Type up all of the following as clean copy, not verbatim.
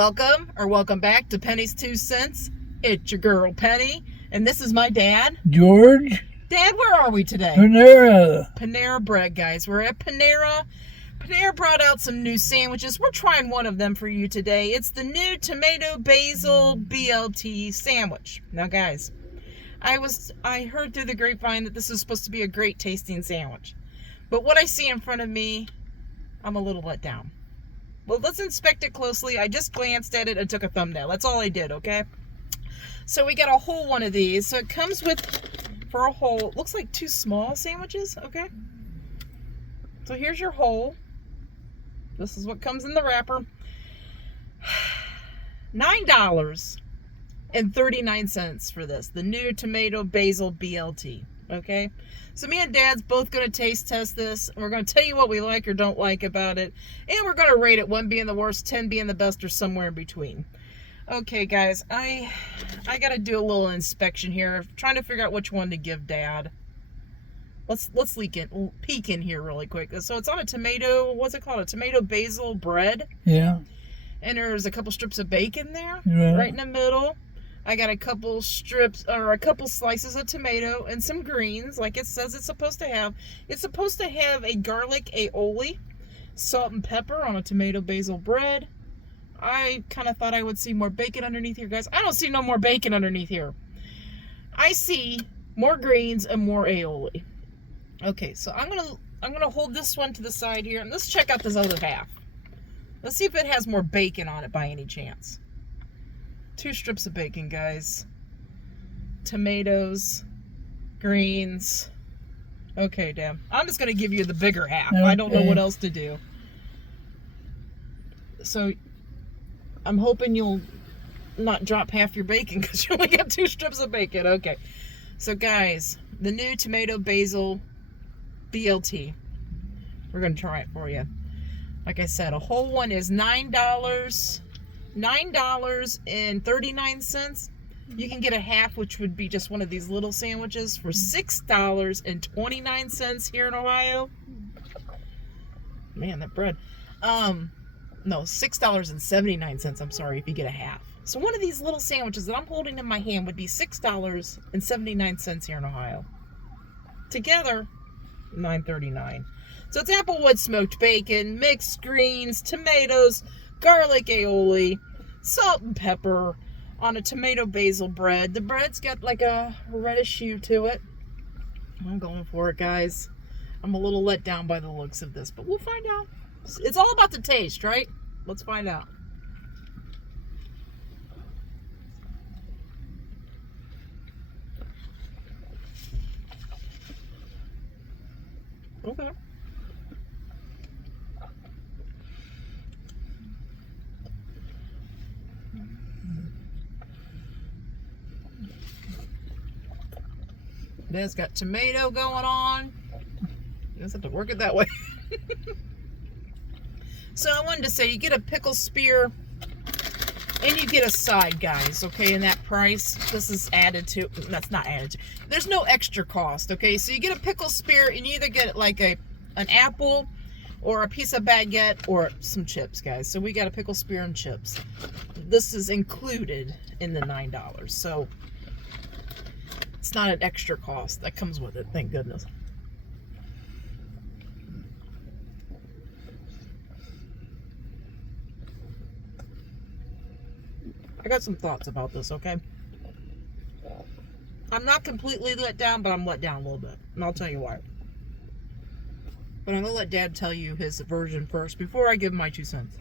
Welcome back to Penny's 2 Cents. It's your girl Penny, and this is my dad, George. Dad, where are we today? Panera Bread, guys. We're at Panera. Panera brought out some new sandwiches. We're trying one of them for you today. It's the new tomato basil BLT sandwich. Now, guys, I heard through the grapevine that this is supposed to be a great tasting sandwich, but what I see in front of me, I'm a little let down. Well, let's inspect it closely. I just glanced at it and took a thumbnail. That's all I did, okay? So we got a whole one of these. So it comes with, for a whole, looks like 2 small sandwiches, okay? So here's your whole. This is what comes in the wrapper. $9.39 for this. The new tomato basil BLT, okay? So me and Dad's both going to taste test this. We're going to tell you what we like or don't like about it. And we're going to rate it, 1 being the worst, 10 being the best, or somewhere in between. Okay, guys, I got to do a little inspection here, trying to figure out which one to give Dad. Let's peek in here really quick. So it's on a tomato, what's it called? A tomato basil bread. Yeah. And there's a couple strips of bacon there, Yeah. right in the middle. I got a couple slices of tomato and some greens, like it says it's supposed to have. It's supposed to have a garlic aioli, salt and pepper on a tomato basil bread. I kind of thought I would see more bacon underneath here, guys. I don't see no more bacon underneath here. I see more greens and more aioli. Okay, so I'm gonna hold this one to the side here, and let's check out this other half. Let's see if it has more bacon on it by any chance. 2 strips of bacon, guys. Tomatoes, greens. Okay, Dad. I'm just gonna give you the bigger half. Okay. I don't know what else to do. So I'm hoping you'll not drop half your bacon because you only got 2 strips of bacon. Okay. So guys, the new tomato basil BLT. We're gonna try it for you. Like I said, a whole one is $9.39. You can get a half, which would be just one of these little sandwiches, for $6.29 here in Ohio. Man, that bread. No, $6.79, I'm sorry, if you get a half. So one of these little sandwiches that I'm holding in my hand would be $6.79 here in Ohio. Together, $9.39. So it's applewood smoked bacon, mixed greens, tomatoes, garlic aioli, salt and pepper on a tomato basil bread. The bread's got like a reddish hue to it. I'm going for it, guys. I'm a little let down by the looks of this, but we'll find out. It's all about the taste, right? Let's find out. Okay. Dad's got tomato going on. You just have to work it that way. So I wanted to say, you get a pickle spear and you get a side, guys, okay, in that price. This is added to, that's not added to. There's no extra cost, okay? So you get a pickle spear and you either get like an apple or a piece of baguette or some chips, guys. So we got a pickle spear and chips. This is included in the $9. So it's not an extra cost. That comes with it, thank goodness. I got some thoughts about this, okay? I'm not completely let down, but I'm let down a little bit. And I'll tell you why. But I'm going to let Dad tell you his version first before I give my 2 cents.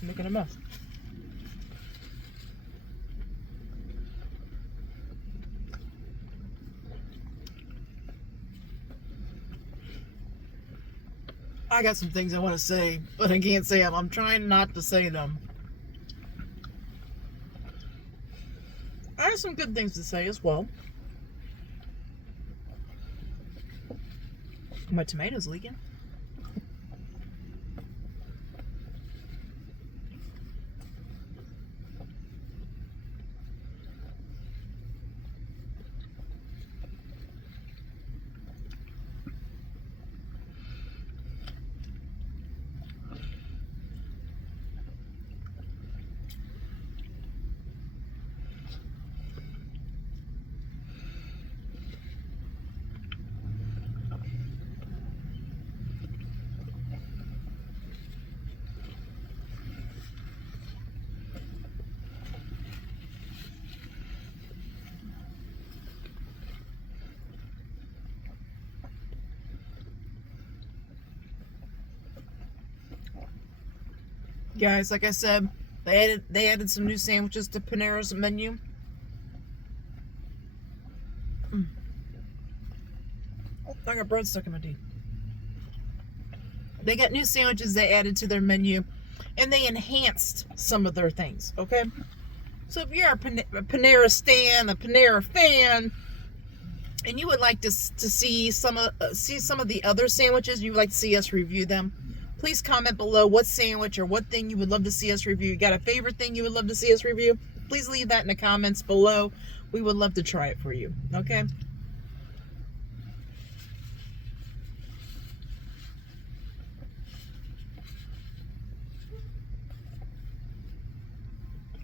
I'm making a mess. I got some things I want to say, but I can't say them. I'm trying not to say them. I have some good things to say as well. My tomato's leaking. Guys, like I said, they added some new sandwiches to Panera's menu. Oh, I got bread stuck in my teeth. They got new sandwiches they added to their menu, and they enhanced some of their things, okay? So if you're a Panera stan, a Panera fan, and you would like to see some of the other sandwiches, you would like to see us review them, please comment below what sandwich or what thing you would love to see us review. You got a favorite thing you would love to see us review? Please leave that in the comments below. We would love to try it for you, okay?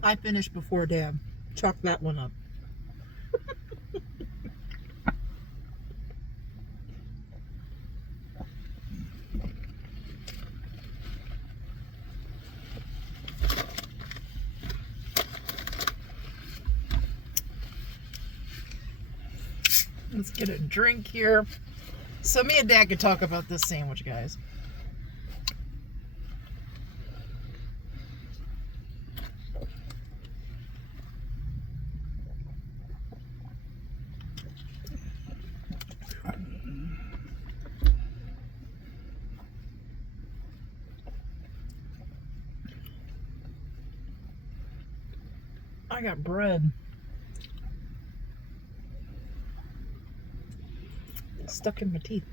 I finished before Dad. Chalk that one up. Let's get a drink here. So me and Dad could talk about this sandwich, guys. I got bread stuck in my teeth.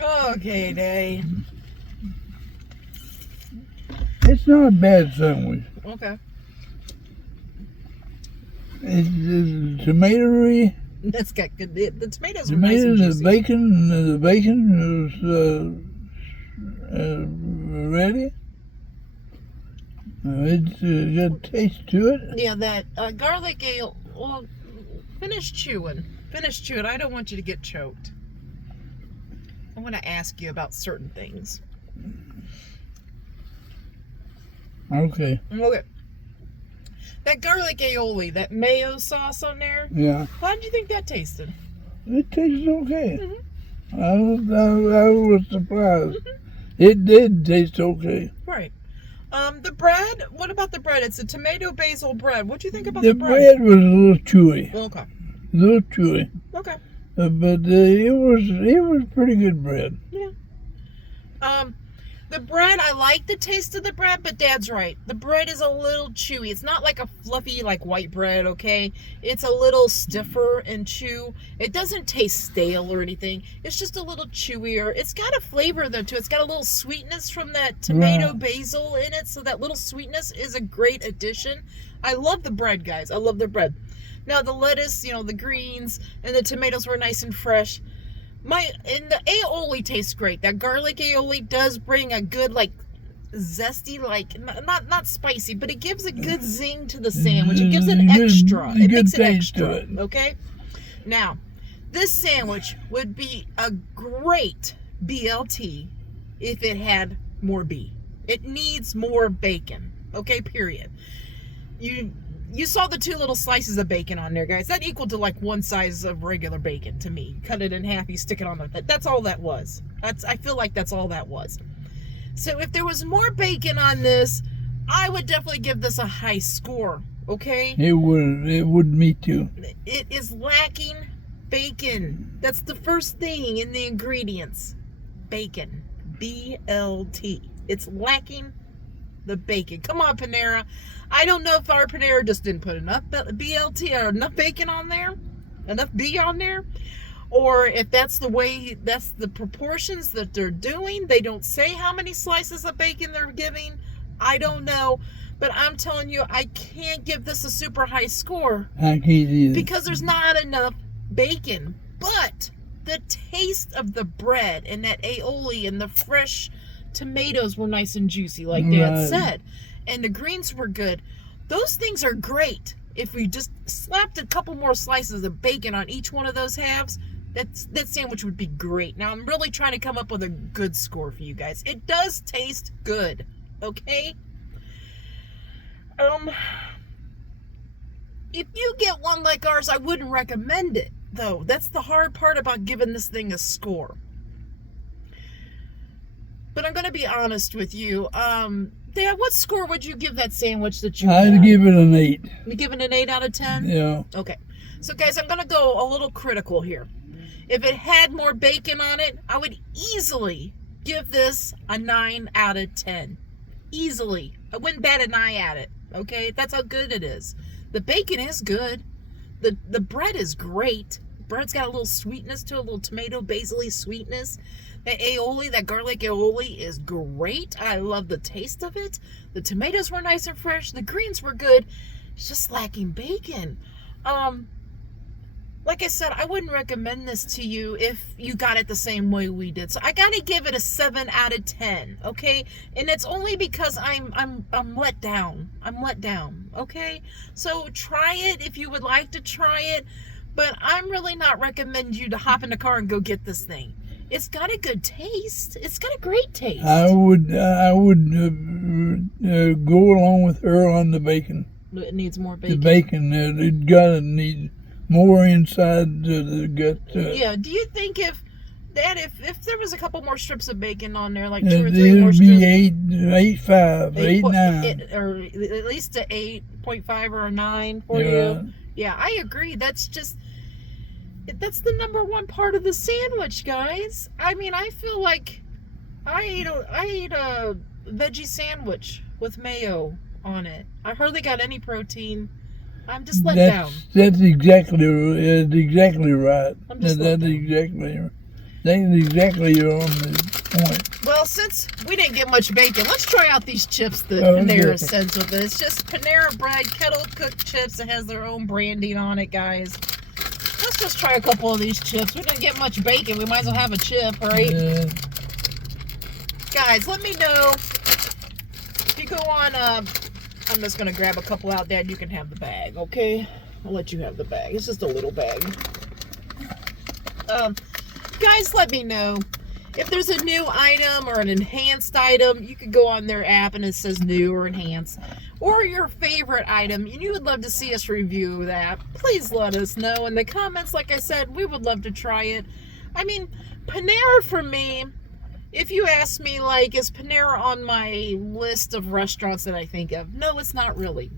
Okay, Day. It's not a bad sandwich. Okay. It's tomatoey. That's got good. The tomatoes were nice and Tomatoes, juicy. the bacon is ready. It's got taste to it. Yeah, that garlic ale. Well, finish chewing. Finish chewing. I don't want you to get choked. I want to ask you about certain things. Okay. Okay. That garlic aioli, that mayo sauce on there. Yeah. How did you think that tasted? It tastes okay. Mm-hmm. I was surprised. It did taste okay. Right. The bread. What about the bread? It's a tomato basil bread. What do you think about The the bread? bread was a little chewy. Okay. A little chewy. Okay. But it was pretty good bread. Yeah. The bread, I like the taste of the bread, but Dad's right. The bread is a little chewy. It's not like a fluffy, like white bread, okay? It's a little stiffer and chew. It doesn't taste stale or anything. It's just a little chewier. It's got a flavor, though, too. It's got a little sweetness from that tomato basil in it, so that little sweetness is a great addition. I love the bread, guys. I love the bread. Now, the lettuce, the greens, and the tomatoes were nice and fresh. And the aioli tastes great. That garlic aioli does bring a good, like, zesty, like, not spicy, but it gives a good zing to the sandwich. It gives an extra. It makes it extra, okay? Now, this sandwich would be a great BLT if it had more B. It needs more bacon, okay, period. You saw the 2 little slices of bacon on there, guys. That equaled to like 1 size of regular bacon to me. Cut it in half, you stick it on there. That's all that was. I feel like that's all that was. So if there was more bacon on this, I would definitely give this a high score, okay? It would me too. It is lacking bacon. That's the first thing in the ingredients. Bacon. BLT. It's lacking the bacon. Come on, Panera. I don't know if our Panera just didn't put enough BLT or enough bacon on there, enough B on there, or if that's the proportions that they're doing. They don't say how many slices of bacon they're giving. I don't know, but I'm telling you, I can't give this a super high score. I can't either. Because there's not enough bacon. But the taste of the bread and that aioli and the fresh tomatoes were nice and juicy, like Dad said. And the greens were good. Those things are great. If we just slapped a couple more slices of bacon on each one of those halves, that sandwich would be great. Now, I'm really trying to come up with a good score for you guys. It does taste good, okay? If you get one like ours, I wouldn't recommend it, though. That's the hard part about giving this thing a score. But I'm going to be honest with you. Dad, what score would you give that sandwich that you I'd had? give it an 8. You give it an 8 out of 10? Yeah. Okay. So, guys, I'm going to go a little critical here. If it had more bacon on it, I would easily give this a 9 out of 10. Easily. I wouldn't bat an eye at it. Okay? That's how good it is. The bacon is good. The bread is great. Bread's got a little sweetness to it, a little tomato basil-y sweetness. That aioli, that garlic aioli is great. I love the taste of it. The tomatoes were nice and fresh. The greens were good. It's just lacking bacon. Like I said, I wouldn't recommend this to you if you got it the same way we did. So I gotta give it a 7 out of 10, okay? And it's only because I'm let down. I'm let down, okay? So try it if you would like to try it, but I'm really not recommending you to hop in the car and go get this thing. It's got a good taste. It's got a great taste. I would go along with her on the bacon. It needs more bacon. The bacon, it gotta need more inside the gut. Yeah. Do you think if there was a couple more strips of bacon on there, like 2 or 3 more it'd strips, be 8.5, 8.9. or at least a 8.5 or a 9 for Yeah. you? Yeah, I agree. That's the number one part of the sandwich, guys. I mean, I feel like I ate a veggie sandwich with mayo on it. I hardly got any protein. I'm just let down. That's exactly right. I'm just let down. That's exactly on the point. Well, since we didn't get much bacon, let's try out these chips that Oh, Panera yeah. sends with it. It's just Panera bread, kettle cooked chips. It has their own branding on it, guys. Let's just try a couple of these chips. We didn't get much bacon. We might as well have a chip, right? Guys, let me know. If you go on, I'm just going to grab a couple out there and you can have the bag, okay? I'll let you have the bag. It's just a little bag. Guys, let me know. If there's a new item or an enhanced item, you could go on their app and it says new or enhanced. Or your favorite item, and you would love to see us review that. Please let us know in the comments. Like I said, we would love to try it. I mean, Panera for me, if you ask me, like, is Panera on my list of restaurants that I think of? No, it's not really.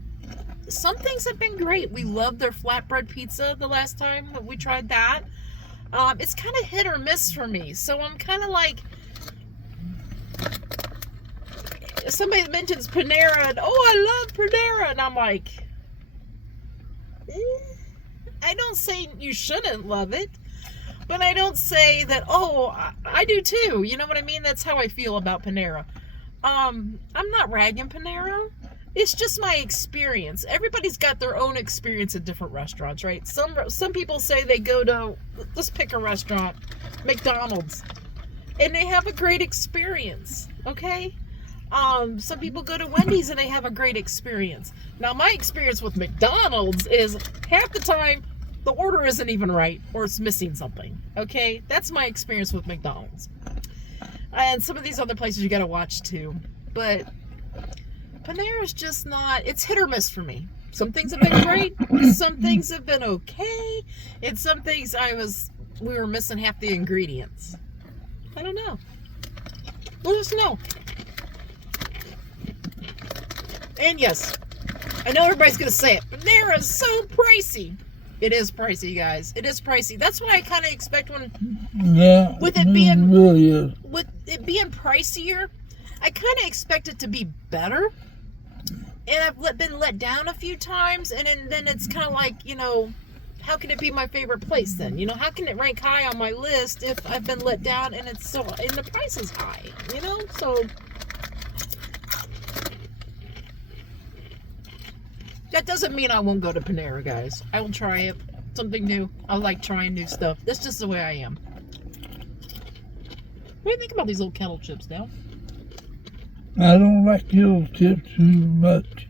Some things have been great. We loved their flatbread pizza the last time that we tried that. It's kind of hit or miss for me. So I'm kind of like, somebody mentions Panera and, oh, I love Panera. And I'm like, I don't say you shouldn't love it, but I don't say that, oh, I do too. You know what I mean? That's how I feel about Panera. I'm not ragging Panera. It's just my experience. Everybody's got their own experience at different restaurants, right? Some people say they go to, let's pick a restaurant, McDonald's, and they have a great experience, okay? Some people go to Wendy's and they have a great experience. Now, my experience with McDonald's is half the time the order isn't even right or it's missing something, okay? That's my experience with McDonald's. And some of these other places you gotta watch too. But Panera's just not, it's hit or miss for me. Some things have been great, some things have been okay, and some things we were missing half the ingredients. I don't know. Let us know. And yes, I know everybody's gonna say it, Panera's so pricey. It is pricey, guys. It is pricey. That's what I kind of expect with it being really is. With it being pricier. I kind of expect it to be better. And I've been let down a few times, and then it's kind of like, you know, how can it be my favorite place then? You know, how can it rank high on my list if I've been let down and the price is high? You know, so that doesn't mean I won't go to Panera, guys. I will try it. Something new. I like trying new stuff. That's just the way I am. What do you think about these little kettle chips now? I don't like kettle chips too much.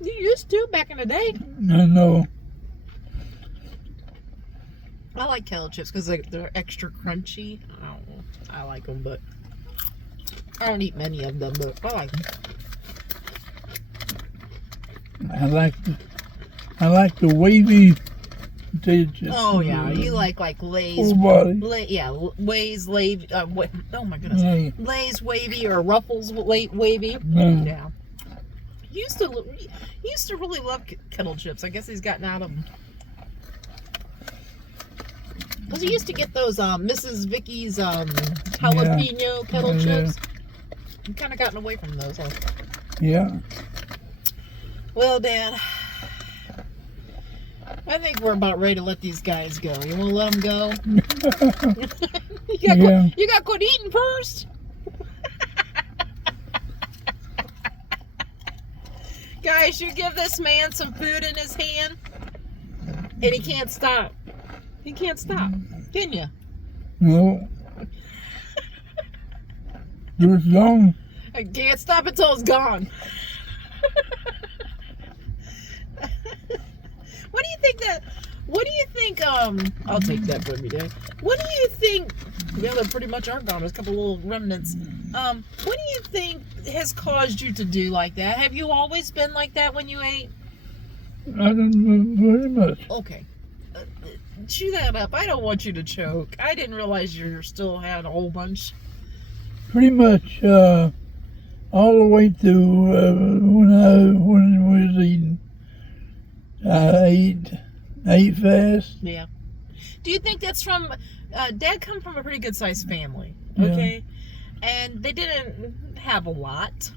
You used to back in the day. I know. I like kettle chips because they're extra crunchy. I don't know. I like them, but I don't eat many of them, but I like them. I like the wavy potato chips. Oh yeah, you like Lay's. Full body. Lay's, oh my goodness, Mm. Lay's wavy or Ruffles wavy. Mm. Yeah. He used to really love kettle chips. I guess he's gotten out of them. Because he used to get those Mrs. Vicky's jalapeno kettle chips. I've kind of gotten away from those. Huh? Yeah. Well, Dad, I think we're about ready to let these guys go. You want to let them go? You got quit eating first. Guys, you give this man some food in his hand, and he can't stop. He can't stop, can you? No. It's gone. I can't stop until it's gone. What do you think, I'll take that with me, Dad. What do you think, well, they pretty much are gone. There's a couple little remnants. What do you think has caused you to do like that? Have you always been like that when you ate? I didn't very much. Okay. Chew that up. I don't want you to choke. I didn't realize you still had a whole bunch. Pretty much all the way through when I was eating. I ate fast. Yeah. Do you think that's from, Dad come from a pretty good sized family, okay? Yeah. And they didn't have a lot.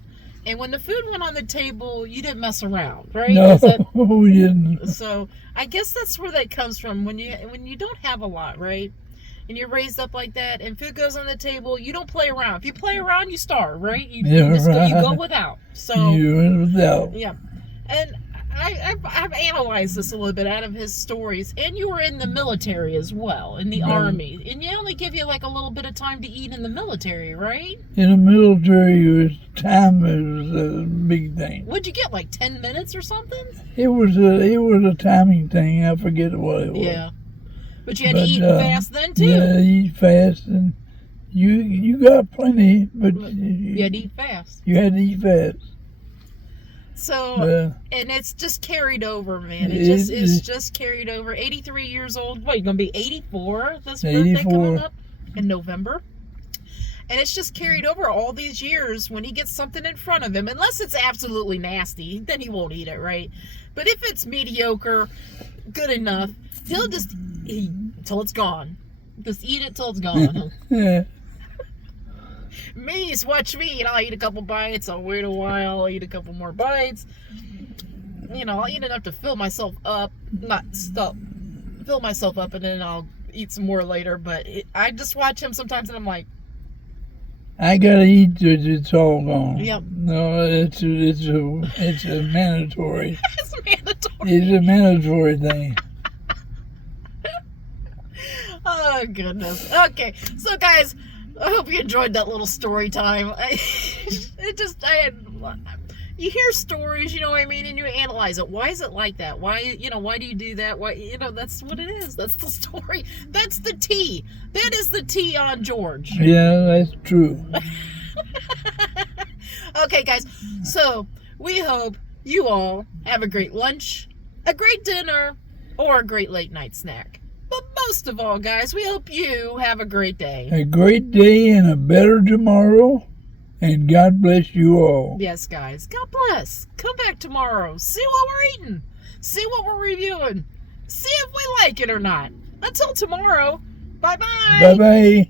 And when the food went on the table, you didn't mess around, right? No, we didn't. So I guess that's where that comes from. When you don't have a lot, right? And you're raised up like that, and food goes on the table, you don't play around. If you play around, you starve, right? You go without. So you went without. Yeah. And I've analyzed this a little bit out of his stories, and you were in the military as well, in the Army, and you only give you like a little bit of time to eat in the military, right? In the military, time was a big thing. What'd you get, like 10 minutes or something? It was a timing thing. I forget what it was. Yeah, but you had to eat fast then too. Yeah, eat fast, and you got plenty, but you had to eat fast. You had to eat fast. So, and it's just carried over, man. It's just carried over. 83 years old. What, you're going to be 84 this birthday coming up in November? And it's just carried over all these years. When he gets something in front of him, unless it's absolutely nasty, then he won't eat it, right? But if it's mediocre, good enough, he'll just eat till it's gone. Just eat it till it's gone. Yeah. Me, just watch me, and I'll eat a couple bites, I'll wait a while, I'll eat a couple more bites. You know, I'll eat enough to fill myself up, fill myself up, and then I'll eat some more later, but I just watch him sometimes, and I'm like, I gotta eat till it's all gone. Yep. No, it's a mandatory. It's mandatory. It's a mandatory thing. Oh, goodness. Okay, so guys, I hope you enjoyed that little story time. You hear stories, you know what I mean, and you analyze it. Why is it like that? Why do you do that? Why, that's what it is. That's the story. That's the tea. That is the tea on George. Yeah, that's true. Okay, guys. So we hope you all have a great lunch, a great dinner, or a great late night snack. But most of all, guys, we hope you have a great day. A great day and a better tomorrow. And God bless you all. Yes, guys. God bless. Come back tomorrow. See what we're eating. See what we're reviewing. See if we like it or not. Until tomorrow. Bye-bye. Bye-bye.